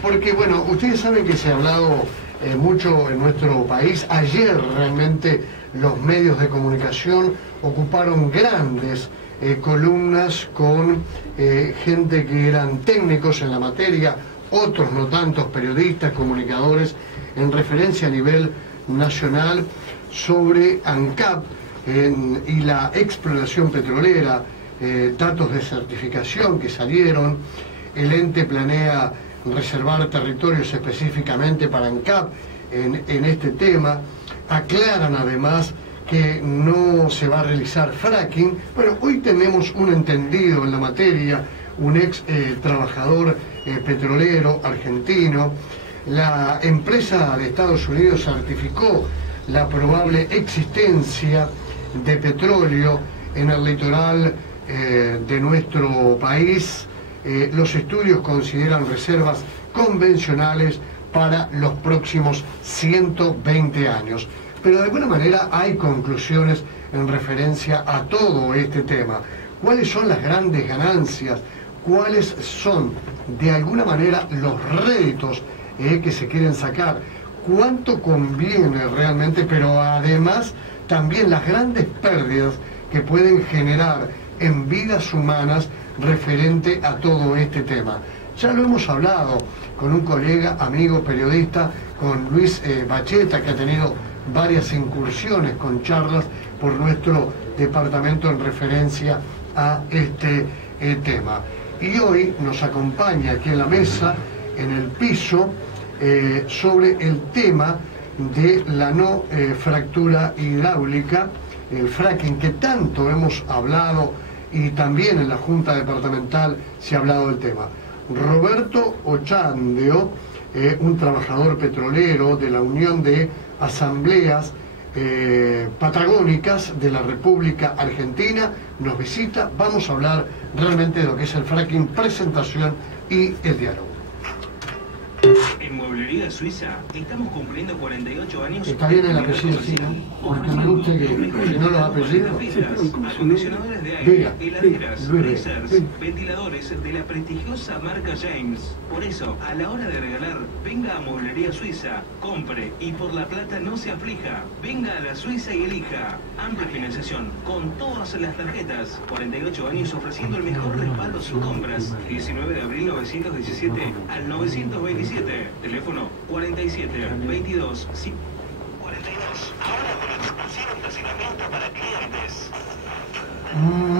Porque bueno, ustedes saben que se ha hablado mucho en nuestro país. Ayer realmente los medios de comunicación ocuparon grandes columnas con gente que eran técnicos en la materia, otros no tantos, periodistas, comunicadores, en referencia a nivel nacional sobre ANCAP y la exploración petrolera, datos de certificación que salieron. El ente planea reservar territorios específicamente para ANCAP en este tema. Aclaran además que no se va a realizar fracking. Bueno, hoy tenemos un entendido en la materia, un ex trabajador petrolero argentino. La empresa de Estados Unidos certificó la probable existencia de petróleo en el litoral de nuestro país. Los estudios consideran reservas convencionales para los próximos 120 años. Pero de alguna manera hay conclusiones en referencia a todo este tema. ¿Cuáles son las grandes ganancias? ¿Cuáles son, de alguna manera, los réditos que se quieren sacar? ¿Cuánto conviene realmente? Pero además, también las grandes pérdidas que pueden generar en vidas humanas referente a todo este tema. Ya lo hemos hablado con un colega, amigo, periodista, con Luis Bacheta, que ha tenido varias incursiones con charlas por nuestro departamento en referencia a este tema. Y hoy nos acompaña aquí en la mesa, en el piso, sobre el tema de la no fractura hidráulica, el fracking, que tanto hemos hablado, y también en la Junta Departamental se ha hablado del tema. Roberto Ochandeo, un trabajador petrolero de la Unión de Asambleas Patagónicas de la República Argentina, nos visita. Vamos a hablar realmente de lo que es el fracking, presentación y el diálogo. En Mueblería Suiza estamos cumpliendo 48 años. Está bien el apellido, sí, ¿no? Porque me gusta que no los apellidos. Acondicionadores de aire, heladeras, freezers, ventiladores de la prestigiosa marca James. Por eso, a la hora de regalar, venga a Mueblería Suiza, compre y por la plata no se aflija. Venga a la Suiza y elija. Amplia financiación con todas las tarjetas. 48 años ofreciendo el mejor respaldo sin compras. 19 de abril 917 al 927. Teléfono 47 22 42. Ahora con exclusivo estacionamiento para clientes.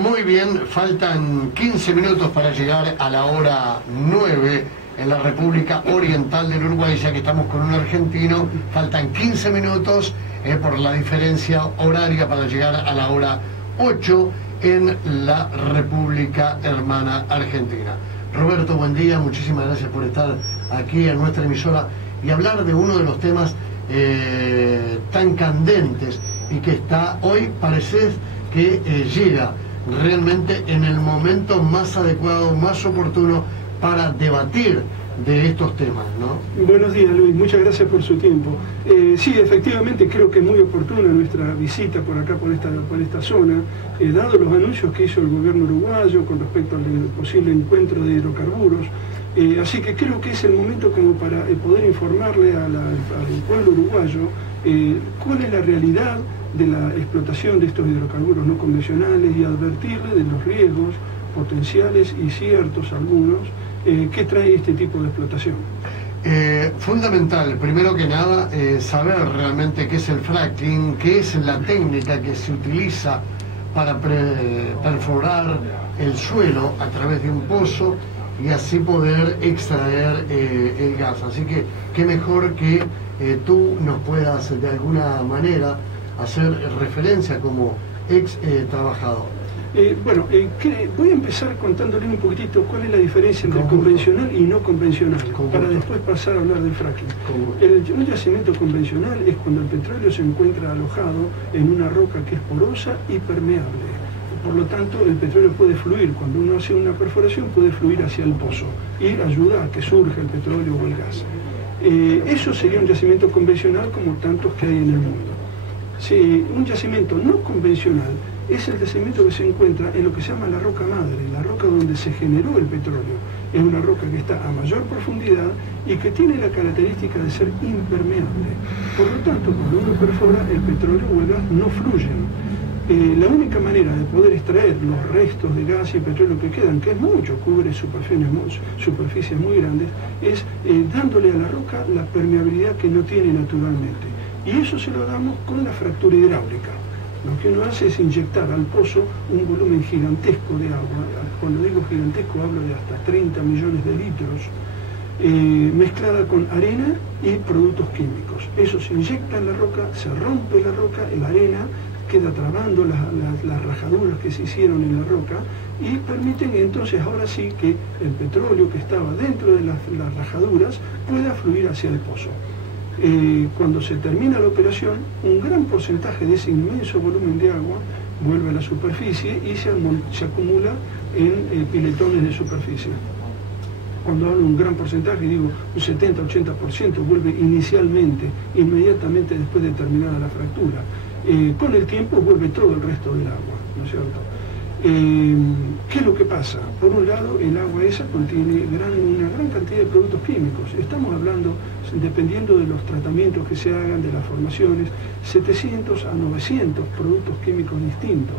Muy bien, faltan 15 minutos para llegar a la hora 9 en la República Oriental del Uruguay, ya que estamos con un argentino. Faltan 15 minutos por la diferencia horaria para llegar a la hora 8 en la República Hermana Argentina. Roberto, buen día, muchísimas gracias por estar aquí en nuestra emisora y hablar de uno de los temas tan candentes y que está hoy, parece que llega realmente en el momento más adecuado, más oportuno para debatir de estos temas, ¿no? Buenos días, Luis, muchas gracias por su tiempo. Sí, efectivamente creo que es muy oportuna nuestra visita por acá, por esta zona, dado los anuncios que hizo el gobierno uruguayo con respecto al posible encuentro de hidrocarburos. Así que creo que es el momento como para poder informarle al pueblo uruguayo cuál es la realidad de la explotación de estos hidrocarburos no convencionales y advertirle de los riesgos potenciales y ciertos algunos que trae este tipo de explotación. Fundamental, primero que nada, saber realmente qué es el fracking, qué es la técnica que se utiliza para perforar el suelo a través de un pozo y así poder extraer el gas. Así que qué mejor que tú nos puedas de alguna manera hacer referencia como ex trabajador. Voy a empezar contándole un poquitito cuál es la diferencia entre convencional y no convencional, para después pasar a hablar del fracking. Un yacimiento convencional es cuando el petróleo se encuentra alojado en una roca que es porosa y permeable. Por lo tanto, el petróleo puede fluir. Cuando uno hace una perforación, puede fluir hacia el pozo y ayuda a que surja el petróleo o el gas. Eso sería un yacimiento convencional como tantos que hay en el mundo. Un yacimiento no convencional es el yacimiento que se encuentra en lo que se llama la roca madre, la roca donde se generó el petróleo. Es una roca que está a mayor profundidad y que tiene la característica de ser impermeable. Por lo tanto, cuando uno perfora, el petróleo o el gas no fluyen. La única manera de poder extraer los restos de gas y petróleo que quedan, que es mucho, cubre superficies muy grandes, es dándole a la roca la permeabilidad que no tiene naturalmente. Y eso se lo damos con la fractura hidráulica. Lo que uno hace es inyectar al pozo un volumen gigantesco de agua. Cuando digo gigantesco hablo de hasta 30 millones de litros, mezclada con arena y productos químicos. Eso se inyecta en la roca, se rompe la roca, la arena queda trabando las rajaduras que se hicieron en la roca y permiten entonces ahora sí que el petróleo que estaba dentro de las rajaduras pueda fluir hacia el pozo. Cuando se termina la operación, un gran porcentaje de ese inmenso volumen de agua vuelve a la superficie y se acumula en piletones de superficie. Cuando hablo de un gran porcentaje, digo un 70-80% vuelve inmediatamente después de terminada la fractura. Con el tiempo vuelve todo el resto del agua, ¿no es cierto? ¿Qué es lo que pasa? Por un lado, el agua esa contiene una gran cantidad de productos químicos. Estamos hablando, dependiendo de los tratamientos que se hagan, de las formaciones, 700 a 900 productos químicos distintos.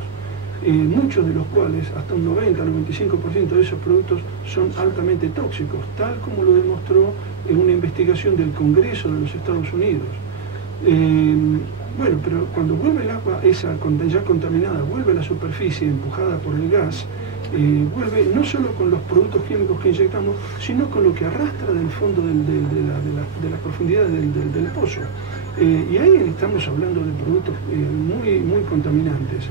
Muchos de los cuales, hasta un 90-95% de esos productos son altamente tóxicos, tal como lo demostró en una investigación del Congreso de los Estados Unidos. Bueno, pero cuando vuelve el agua esa ya contaminada, vuelve a la superficie empujada por el gas, vuelve no solo con los productos químicos que inyectamos, sino con lo que arrastra del fondo de la profundidad del pozo. Y ahí estamos hablando de productos muy contaminantes,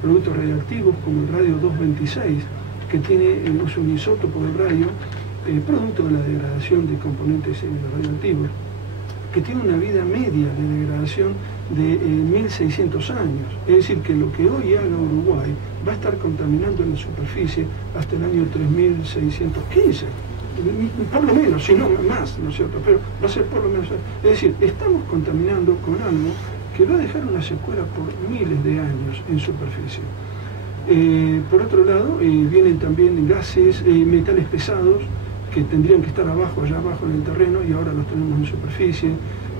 productos radiactivos como el radio 226, que es un isótopo de radio, producto de la degradación de componentes radioactivos, que tiene una vida media de degradación de 1600 años. Es decir, que lo que hoy haga Uruguay va a estar contaminando en la superficie hasta el año 3615. Por lo menos, si no más, ¿no es cierto? Pero va a ser por lo menos. Es decir, estamos contaminando con algo que va a dejar una secuela por miles de años en superficie. Por otro lado, vienen también gases, metales pesados, que tendrían que estar allá abajo en el terreno y ahora los tenemos en superficie.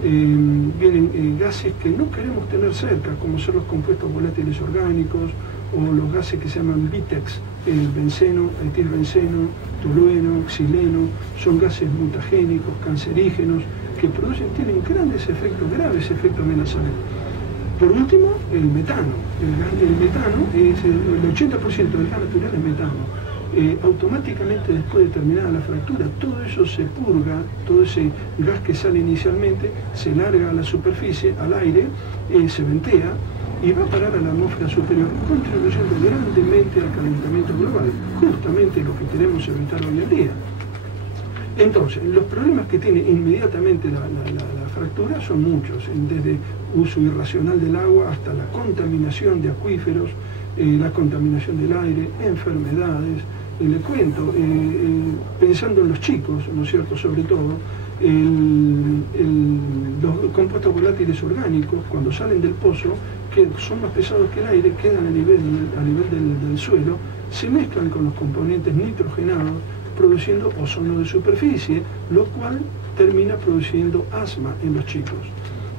Vienen gases que no queremos tener cerca, como son los compuestos volátiles orgánicos o los gases que se llaman VITEX, el benceno, etilbenceno, tolueno, xileno, son gases mutagénicos, cancerígenos, que tienen graves efectos en la salud. Por último, el metano. El metano es el 80% del gas natural es metano. Automáticamente después de terminada la fractura, todo eso se purga, todo ese gas que sale inicialmente se larga a la superficie, al aire, se ventea y va a parar a la atmósfera superior, contribuyendo grandemente al calentamiento global, justamente lo que queremos evitar hoy en día. Entonces, los problemas que tiene inmediatamente la fractura son muchos, desde uso irracional del agua hasta la contaminación de acuíferos, la contaminación del aire, enfermedades. Le cuento, pensando en los chicos, ¿no es cierto?, sobre todo, los compuestos volátiles orgánicos, cuando salen del pozo, que son más pesados que el aire, quedan a nivel del suelo, se mezclan con los componentes nitrogenados, produciendo ozono de superficie, lo cual termina produciendo asma en los chicos.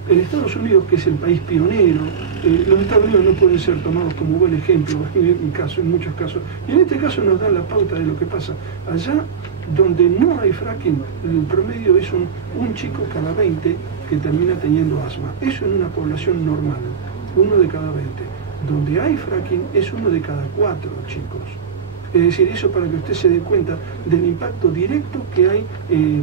En Estados Unidos, que es el país pionero, los Estados Unidos no pueden ser tomados como buen ejemplo en muchos casos, y en este caso nos da la pauta de lo que pasa. Allá donde no hay fracking, el promedio es un chico cada 20 que termina teniendo asma. Eso en una población normal, 1 de cada 20. Donde hay fracking es 1 de cada 4 chicos. Es decir, eso para que usted se dé cuenta del impacto directo que hay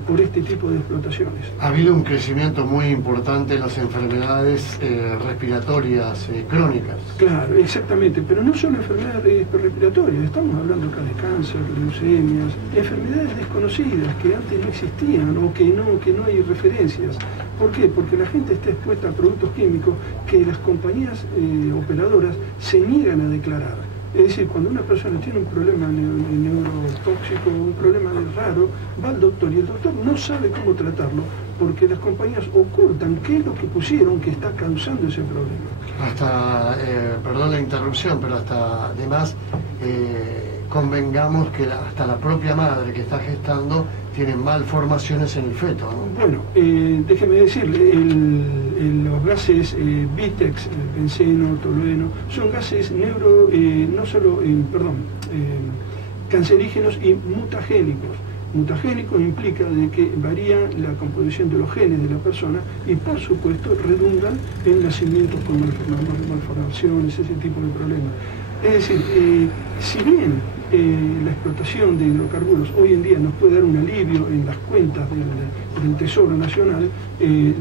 por este tipo de explotaciones. Ha habido un crecimiento muy importante en las enfermedades respiratorias crónicas. Claro, exactamente, pero no solo enfermedades respiratorias, estamos hablando acá de cáncer, leucemias, enfermedades desconocidas que antes no existían o que no hay referencias. ¿Por qué? Porque la gente está expuesta a productos químicos que las compañías operadoras se niegan a declarar. Es decir, cuando una persona tiene un problema neurotóxico, un problema raro, va al doctor y el doctor no sabe cómo tratarlo porque las compañías ocultan qué es lo que pusieron que está causando ese problema. Hasta, perdón la interrupción, pero hasta además convengamos que hasta la propia madre que está gestando tiene malformaciones en el feto, ¿no? Bueno, déjeme decirle, los gases Vitex, benceno, tolueno, son gases cancerígenos y mutagénicos. Mutagénico implica de que varía la composición de los genes de la persona y por supuesto redundan en nacimientos con malformaciones, ese tipo de problemas. Es decir, si bien la explotación de hidrocarburos hoy en día nos puede dar un alivio en las cuentas del Tesoro Nacional,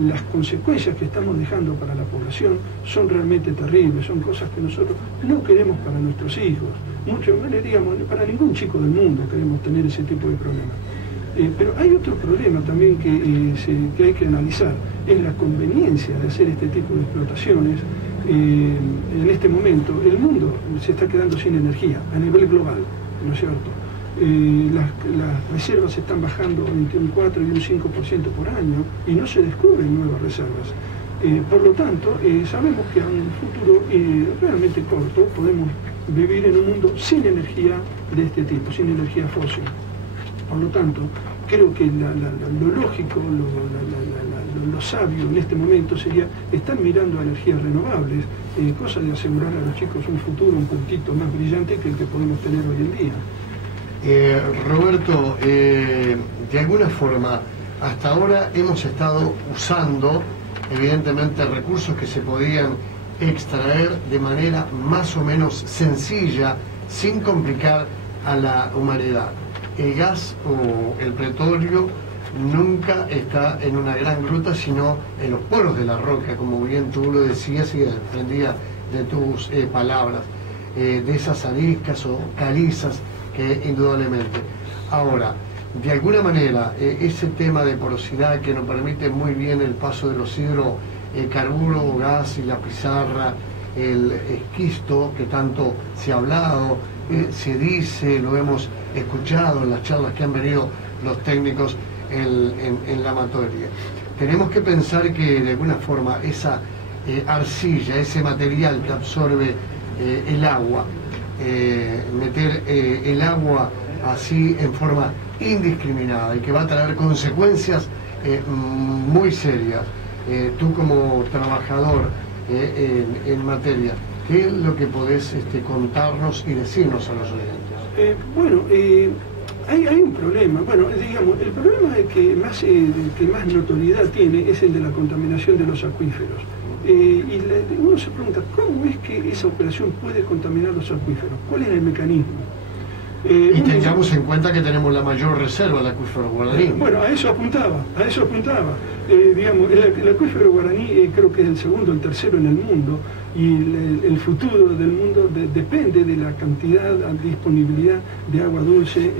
las consecuencias que estamos dejando para la población son realmente terribles, son cosas que nosotros no queremos para nuestros hijos. Digamos, para ningún chico del mundo queremos tener ese tipo de problemas. Pero hay otro problema también que hay que analizar, es la conveniencia de hacer este tipo de explotaciones. En este momento el mundo se está quedando sin energía a nivel global, ¿no es cierto? Las reservas están bajando entre un 4 y un 5% por año y no se descubren nuevas reservas. Por lo tanto, sabemos que a un futuro realmente corto podemos vivir en un mundo sin energía de este tipo, sin energía fósil. Por lo tanto, creo que lo lógico, lo sabio en este momento sería estar mirando a energías renovables, cosa de asegurar a los chicos un futuro un poquito más brillante que el que podemos tener hoy en día. Roberto, de alguna forma, hasta ahora hemos estado usando, evidentemente, recursos que se podían extraer de manera más o menos sencilla, sin complicar a la humanidad. El gas o el petróleo nunca está en una gran gruta, sino en los poros de la roca, como bien tú lo decías y desprendía de tus palabras, de esas ariscas o calizas que indudablemente. Ahora, de alguna manera, ese tema de porosidad que nos permite muy bien el paso de los hidrocarburos, gas y la pizarra, el esquisto que tanto se ha hablado, se dice, lo hemos escuchado en las charlas que han venido los técnicos en la materia. Tenemos que pensar que de alguna forma esa arcilla, ese material que absorbe el agua, meter el agua así en forma indiscriminada y que va a traer consecuencias muy serias. Tú como trabajador en materia, ¿qué es lo que podés contarnos y decirnos a los oyentes? Hay un problema. Bueno, digamos, el problema que más notoriedad tiene es el de la contaminación de los acuíferos. Y uno se pregunta, ¿cómo es que esa operación puede contaminar los acuíferos? ¿Cuál es el mecanismo? Y tengamos en cuenta que tenemos la mayor reserva del acuífero guaraní. Bueno, a eso apuntaba. Digamos, el acuífero guaraní creo que es el segundo, el tercero en el mundo, y el futuro del mundo depende de la cantidad, disponibilidad de agua dulce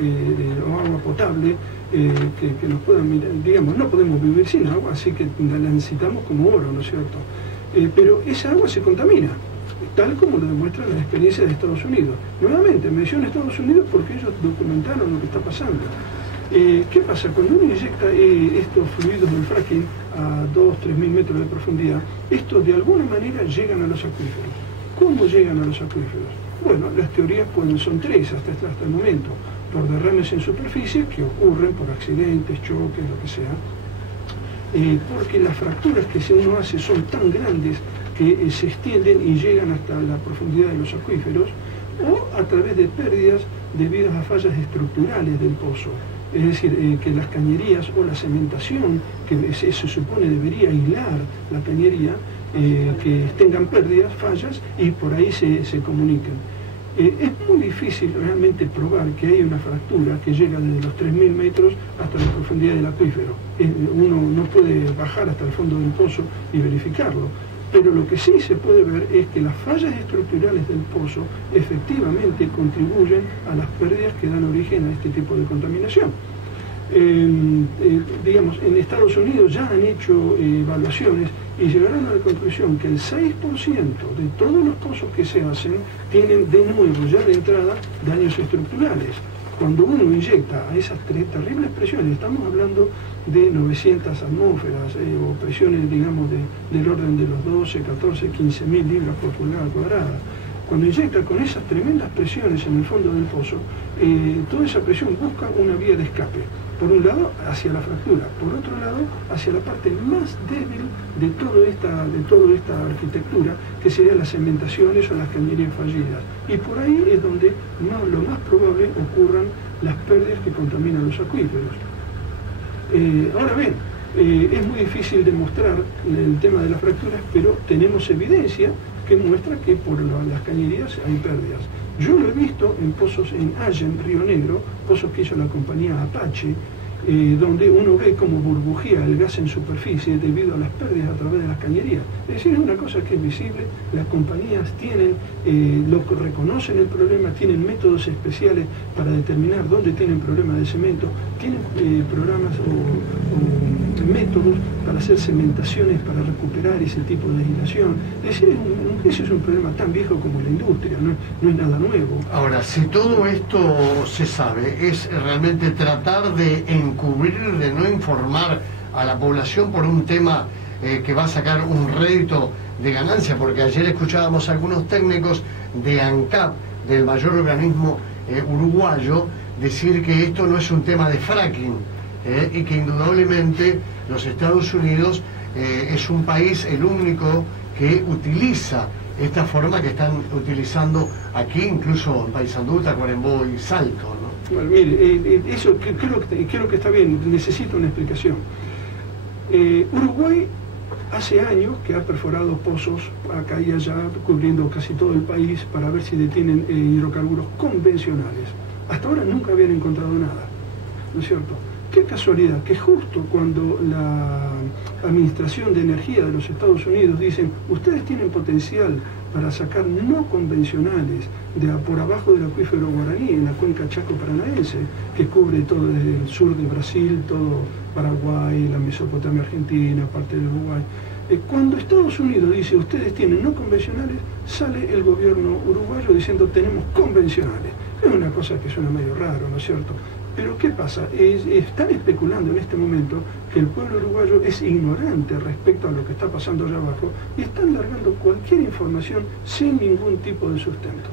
o agua potable que nos puedan mirar. Digamos, no podemos vivir sin agua, así que la necesitamos como oro, ¿no es cierto? Pero esa agua se contamina, tal como lo demuestra la experiencia de Estados Unidos. Nuevamente, menciono Estados Unidos porque ellos documentaron lo que está pasando. ¿Qué pasa? Cuando uno inyecta estos fluidos del fracking a 2-3 mil metros de profundidad, estos de alguna manera llegan a los acuíferos. ¿Cómo llegan a los acuíferos? Bueno, las teorías son tres hasta el momento. Por derrames en superficie que ocurren por accidentes, choques, lo que sea. Porque las fracturas que uno hace son tan grandes que se extienden y llegan hasta la profundidad de los acuíferos, o a través de pérdidas debidas a fallas estructurales del pozo. Es decir, que las cañerías o la cementación, que se supone debería aislar la cañería, que tengan pérdidas, fallas, y por ahí se comuniquen. Es muy difícil realmente probar que hay una fractura que llega desde los 3.000 metros hasta la profundidad del acuífero. Uno no puede bajar hasta el fondo del pozo y verificarlo. Pero lo que sí se puede ver es que las fallas estructurales del pozo efectivamente contribuyen a las pérdidas que dan origen a este tipo de contaminación. Digamos, en Estados Unidos ya han hecho evaluaciones y llegaron a la conclusión que el 6% de todos los pozos que se hacen tienen de nuevo, ya de entrada, daños estructurales. Cuando uno inyecta a esas terribles presiones, estamos hablando de 900 atmósferas o presiones, digamos, del orden de los 12, 14, 15.000 libras por pulgada cuadrada. Cuando inyecta con esas tremendas presiones en el fondo del pozo, toda esa presión busca una vía de escape. Por un lado, hacia la fractura, por otro lado, hacia la parte más débil de toda esta arquitectura, que serían las cementaciones o las cañerías fallidas. Y por ahí es donde lo más probable ocurran las pérdidas que contaminan los acuíferos. Ahora bien, es muy difícil demostrar el tema de las fracturas, pero tenemos evidencia que muestra que por las cañerías hay pérdidas. Yo lo he visto en pozos en Allen, Río Negro, pozos que hizo la compañía Apache, donde uno ve como burbujea el gas en superficie debido a las pérdidas a través de las cañerías. Es decir, es una cosa que es visible, las compañías tienen, reconocen el problema, tienen métodos especiales para determinar dónde tienen problemas de cemento, tienen programas o métodos para hacer cementaciones para recuperar ese tipo de aislación. Es decir, ese es un problema tan viejo como la industria, no es nada nuevo. Ahora, si todo esto se sabe, es realmente tratar de encubrir, de no informar a la población por un tema que va a sacar un rédito de ganancia, porque ayer escuchábamos a algunos técnicos de ANCAP, del mayor organismo uruguayo, decir que esto no es un tema de fracking, y que indudablemente los Estados Unidos es un país el único que utiliza esta forma que están utilizando aquí, incluso en Paysandú, Tacuarembó y Salto, ¿no? Bueno, mire, eso creo que está bien, necesito una explicación. Uruguay hace años que ha perforado pozos acá y allá, cubriendo casi todo el país, para ver si detienen hidrocarburos convencionales. Hasta ahora nunca habían encontrado nada, ¿no es cierto? Qué casualidad que justo cuando la Administración de Energía de los Estados Unidos dicen, ustedes tienen potencial para sacar no convencionales por abajo del acuífero guaraní, en la cuenca Chaco Paranaense, que cubre todo desde el sur de Brasil, todo Paraguay, la Mesopotamia Argentina, parte del Uruguay. Cuando Estados Unidos dice, ustedes tienen no convencionales, sale el gobierno uruguayo diciendo, tenemos convencionales. Es una cosa que suena medio raro, ¿no es cierto? Pero ¿qué pasa? Están especulando en este momento que el pueblo uruguayo es ignorante respecto a lo que está pasando allá abajo y están largando cualquier información sin ningún tipo de sustento.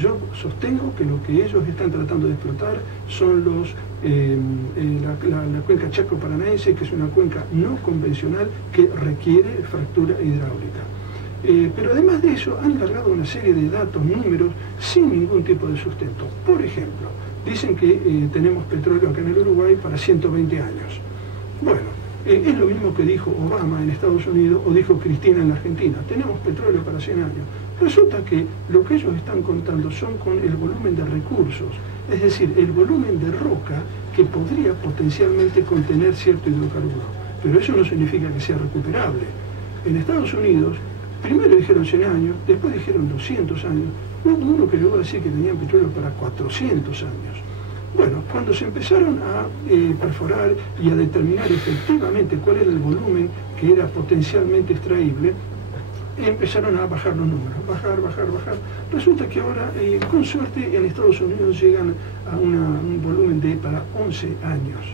Yo sostengo que lo que ellos están tratando de explotar son la cuenca Chaco Paranaense, que es una cuenca no convencional que requiere fractura hidráulica. Pero además de eso han largado una serie de datos, números, sin ningún tipo de sustento. Por ejemplo, dicen que tenemos petróleo acá en el Uruguay para 120 años. Bueno, es lo mismo que dijo Obama en Estados Unidos o dijo Cristina en la Argentina. Tenemos petróleo para 100 años. Resulta que lo que ellos están contando son con el volumen de recursos, es decir, el volumen de roca que podría potencialmente contener cierto hidrocarburo. Pero eso no significa que sea recuperable. En Estados Unidos, primero dijeron 100 años, después dijeron 200 años. Hubo uno que llegó a decir que tenían petróleo para 400 años. Bueno, cuando se empezaron a perforar y a determinar efectivamente cuál era el volumen que era potencialmente extraíble, empezaron a bajar los números, bajar. Resulta que ahora, con suerte, en Estados Unidos llegan a un volumen de para 11 años,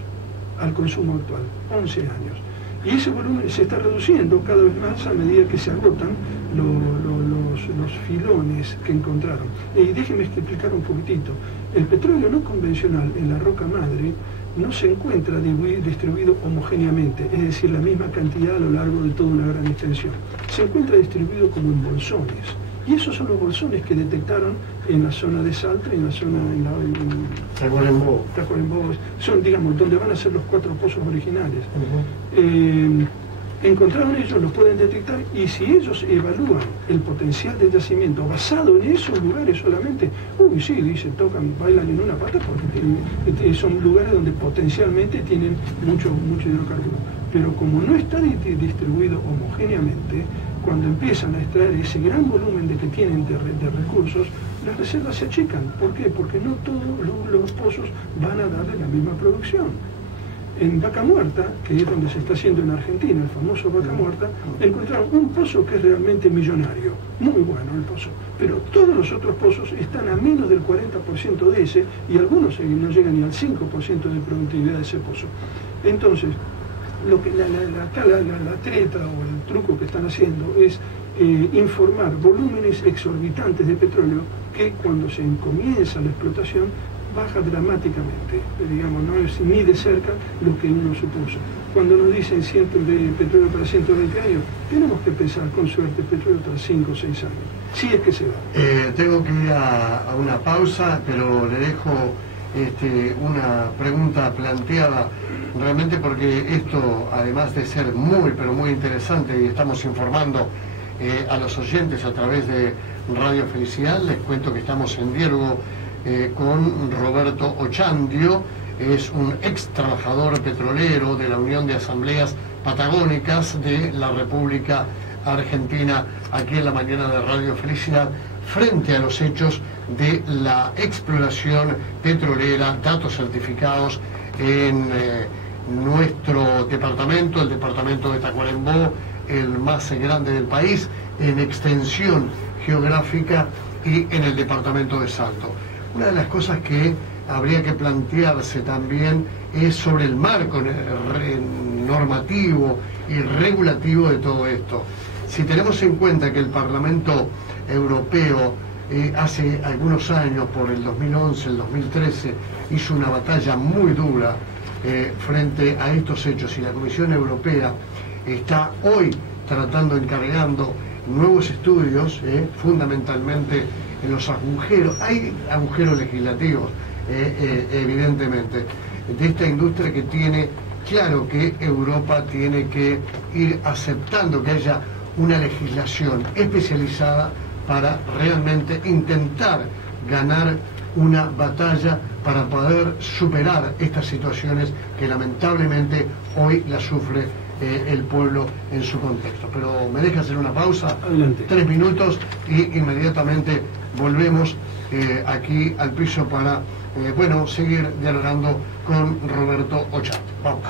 al consumo actual, 11 años. Y ese volumen se está reduciendo cada vez más a medida que se agotan los filones que encontraron. Y déjenme explicar un poquitito. El petróleo no convencional en la roca madre no se encuentra distribuido homogéneamente, es decir, la misma cantidad a lo largo de toda una gran extensión. Se encuentra distribuido como en bolsones. Y esos son los bolsones que detectaron en la zona de Salto y en la zona Tacuarembó. Son, digamos, donde van a ser los 4 pozos originales. Encontraron ellos, los pueden detectar, y si ellos evalúan el potencial del yacimiento basado en esos lugares solamente, sí, dice, bailan en una pata porque son lugares donde potencialmente tienen mucho hidrocarburo. Pero como no está distribuido homogéneamente, cuando empiezan a extraer ese gran volumen que tienen de recursos, las reservas se achican. ¿Por qué? Porque no todos los pozos van a darle la misma producción. En Vaca Muerta, que es donde se está haciendo en Argentina, el famoso Vaca Muerta, encontraron un pozo que es realmente millonario, muy bueno el pozo, pero todos los otros pozos están a menos del 40% de ese, y algunos no llegan ni al 5% de productividad de ese pozo. Entonces, lo que la treta o el truco que están haciendo es informar volúmenes exorbitantes de petróleo que cuando se comienza la explotación baja dramáticamente, digamos, no es ni de cerca lo que uno supuso. Cuando nos dicen de petróleo para 120 años, tenemos que pensar con suerte petróleo para 5 o 6 años, si es que se va. Tengo que ir a una pausa, pero le dejo una pregunta planteada realmente porque esto, además de ser muy, pero muy interesante, y estamos informando a los oyentes a través de Radio Felicidad, les cuento que estamos en diálogo con Roberto Ochandio, es un ex trabajador petrolero de la Unión de Asambleas Patagónicas de la República Argentina, aquí en la mañana de Radio Felicidad, frente a los hechos de la exploración petrolera, datos certificados en nuestro departamento, el departamento de Tacuarembó, el más grande del país, en extensión geográfica, y en el departamento de Salto. Una de las cosas que habría que plantearse también es sobre el marco normativo y regulativo de todo esto. Si tenemos en cuenta que el Parlamento Europeo hace algunos años, por el 2011, el 2013, hizo una batalla muy dura frente a estos hechos, y la Comisión Europea está hoy encargando nuevos estudios, fundamentalmente en los agujeros, hay agujeros legislativos, evidentemente, de esta industria, que tiene claro que Europa tiene que ir aceptando que haya una legislación especializada para realmente intentar ganar una batalla para poder superar estas situaciones que lamentablemente hoy las sufre el pueblo en su contexto. Pero me deja hacer una pausa. Adelante. 3 minutos y inmediatamente volvemos aquí al piso para seguir dialogando con Roberto Ochandio. Vamos.